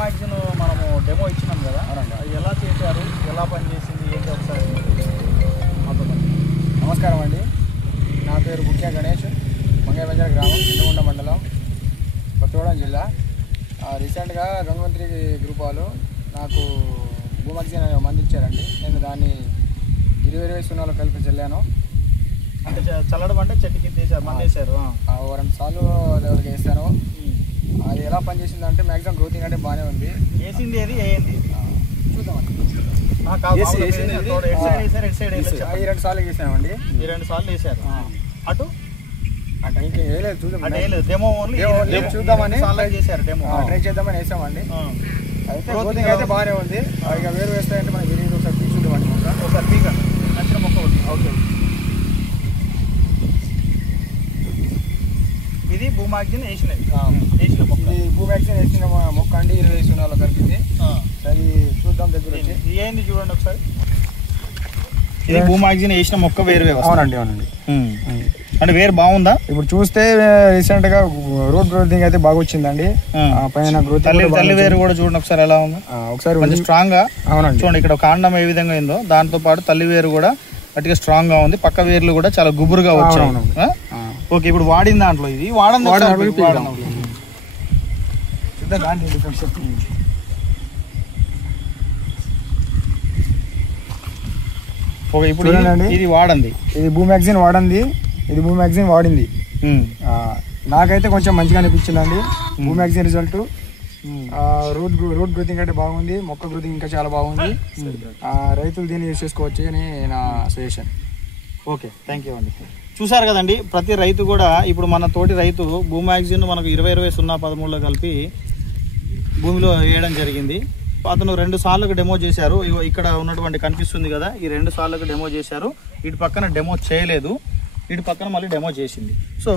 భూమాక్సిన్ మనము డెమో ఇచ్చినాం కదా, అది ఎలా చేశారు, ఎలా పనిచేసింది ఏంటి ఒకసారి మాతో. నమస్కారం అండి, నా పేరు బుక్యా గణేష్, మంగళ గ్రామం, చింతగుంట మండలం, కొత్తగూడెం జిల్లా. రీసెంట్గా గంగవంత్రి గ్రూప్ వాళ్ళు నాకు భూమాక్సిన్ అనే మంది ఇచ్చారండి. నేను దాన్ని 20 సున్నాలో కలిపి చల్లాను. అంటే చల్లడం అంటే చెట్టుకి మంది వేసారు, 2 సార్లు లెవెల్కి వేస్తాను. అది ఎలా పనిచేసిందంటే మ్యాక్సిమం గ్రోతింగ్ అంటే బాగానే ఉంది. వేసింది ఏది ఏంటి చూద్దామండి. ఈ 2 సార్లు వేసామండి. ఈ 2 సార్లు వేసారు. అటు అంటే ఇంకా వేయలేదు, చూద్దాం. అంటే డెమో చూద్దామని చేశారు, డెమో ట్రై చేద్దామని వేసామండి. అయితే గ్రోతింగ్ అయితే బాగానే ఉంది. ఇక వేరు వేస్తాయంటే మనకి తెలియదు, ఒకసారి తీసుకుందామండి. ఒకసారి పీక నచ్చిన మొక్క ఉంది. ఓకే, ఇది భూమాక్సిన్ వేసిన మొక్క. ఇది భూమాక్సిన్ వేసిన మొక్క అండి, 20 సున్నాలో కలిపింది. అది చూద్దాం దగ్గర వచ్చి. ఏంది చూడండి ఒకసారి. ఇది భూమాక్సిన్ వేసిన మొక్క వేరు. అవునండి, అవునండి. అంటే వేరు బాగుందా? ఇప్పుడు చూస్తే రీసెంట్ గా రూట్ గ్రోతింగ్ అయితే బాగా వచ్చిందండి. పైన గ్రోత్ తల్లి వేరు కూడా చూడండి ఒకసారి ఎలా ఉంది. ఒకసారి స్ట్రాంగ్ గా. అవునండి, చూడండి ఇక్కడ కాండం ఏ విధంగా ఉందో దాంతో పాటు తల్లి వేరు కూడా గట్టిగా స్ట్రాంగ్ గా ఉంది. పక్క వేర్లు కూడా చాలా గుబురుగా వచ్చాయి. ఓకే, ఇప్పుడు వాడిన దాంట్లో ఇది వాడండి. ఓకే, ఇప్పుడు ఇది వాడండి. ఇది భూమాక్సిన్ వాడింది. ఇది భూమాక్సిన్ వాడింది. నాకైతే కొంచెం మంచిగా అనిపించిందండి భూమాక్సిన్ రిజల్ట్. రూట్ గ్రోతింగ్ అంటే బాగుంది, మొక్క గ్రోతింగ్ ఇంకా చాలా బాగుంది. రైతులు దీన్ని యూజ్ చేసుకోవచ్చు అని నా సజెషన్. ఓకే, థ్యాంక్ యూ అండి. చూసారు కదండి, ప్రతి రైతు కూడా ఇప్పుడు మన తోటి రైతు భూమాక్సిన్ మనకు 20-20-0-13లో కలిపి భూమిలో వేయడం జరిగింది. అతను 2 సార్లకు డెమో చేశారు. ఇక్కడ ఉన్నటువంటి కనిపిస్తుంది కదా, ఈ 2 సార్లకు డెమో చేశారు. ఇటు పక్కన డెమో చేయలేదు, ఇటు పక్కన మళ్ళీ డెమో చేసింది. సో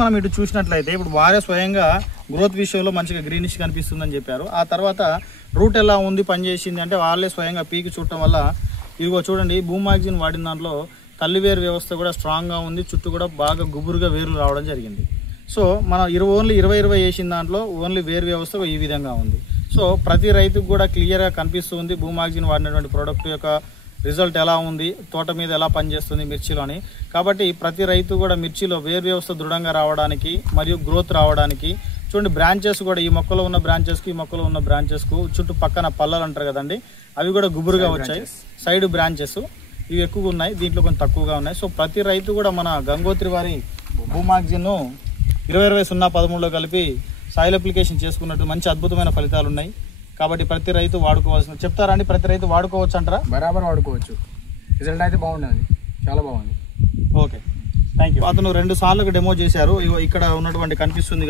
మనం ఇటు చూసినట్లయితే ఇప్పుడు వారే స్వయంగా గ్రోత్ విషయంలో మంచిగా గ్రీనిష్ కనిపిస్తుందని చెప్పారు. ఆ తర్వాత రూట్ ఎలా ఉంది పనిచేసింది అంటే వాళ్ళే స్వయంగా పీకి చూడటం వల్ల ఇదిగో చూడండి, భూమాక్సిన్ వాడిన దాంట్లో తల్లివేరు వ్యవస్థ కూడా స్ట్రాంగ్గా ఉంది, చుట్టూ కూడా బాగా గుబురుగా వేర్లు రావడం జరిగింది. సో మనం ఓన్లీ 20-20 వేసిన దాంట్లో ఓన్లీ వేరు వ్యవస్థ ఈ విధంగా ఉంది. సో ప్రతి రైతుకు కూడా క్లియర్గా కనిపిస్తుంది భూమాక్సిన్ వాడినటువంటి ప్రోడక్ట్ యొక్క రిజల్ట్ ఎలా ఉంది, తోట మీద ఎలా పనిచేస్తుంది మిర్చిలో అని. కాబట్టి ప్రతి రైతు కూడా మిర్చిలో వేరు వ్యవస్థ దృఢంగా రావడానికి మరియు గ్రోత్ రావడానికి చూడండి, బ్రాంచెస్ కూడా ఈ మొక్కలో ఉన్న బ్రాంచెస్కి ఈ మొక్కలో ఉన్న బ్రాంచెస్కు చుట్టూ పక్కన పల్లలు అంటారు కదండి, అవి కూడా గుబురుగా వచ్చాయి. సైడ్ బ్రాంచెస్ ఇవి ఎక్కువగా ఉన్నాయి, దీంట్లో కొంచెం తక్కువగా ఉన్నాయి. సో ప్రతి రైతు కూడా మన గంగోత్రి వారి భూమాక్సిన్ 20-20-0-13లో కలిపి సాయిల్ అప్లికేషన్ చేసుకున్నట్టు మంచి అద్భుతమైన ఫలితాలు ఉన్నాయి. కాబట్టి ప్రతి రైతు వాడుకోవాల్సిన చెప్తారా అండి? ప్రతి రైతు వాడుకోవచ్చు అంటారా? బరాబర్ వాడుకోవచ్చు. రిజల్ట్ అయితే బాగుంది, చాలా బాగుంది. Okay, thank you. అతను 2 సార్లకు డెమో చేశారు. ఇక్కడ ఉన్నటువంటి కనిపిస్తుంది